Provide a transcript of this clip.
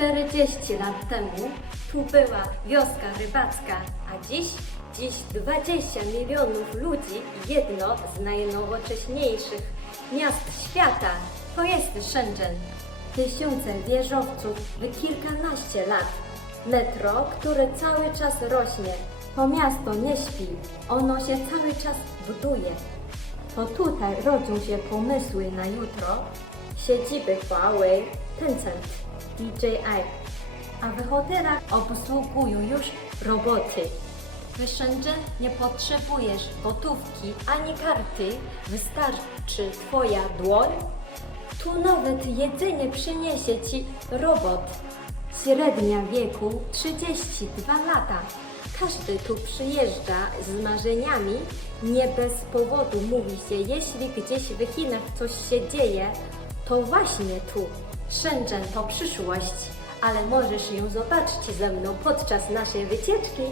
40 lat temu tu była wioska rybacka, a dziś, dziś 20 milionów ludzi jedno z najnowocześniejszych miast świata to jest Shenzhen. Tysiące wieżowców w kilkanaście lat. Metro, które cały czas rośnie. To miasto nie śpi, ono się cały czas buduje. To tutaj rodzą się pomysły na jutro, siedziby Huawei, Tencent, DJI, a w hotelach obsługują już roboty. W Shenzhen nie potrzebujesz gotówki ani karty, wystarczy Twoja dłoń. Tu nawet jedzenie przyniesie Ci robot. Średnia wieku 32 lata. Każdy tu przyjeżdża z marzeniami. Nie bez powodu mówi się, jeśli gdzieś w Chinach coś się dzieje, to właśnie tu. Shenzhen to przyszłość, ale możesz ją zobaczyć ze mną podczas naszej wycieczki.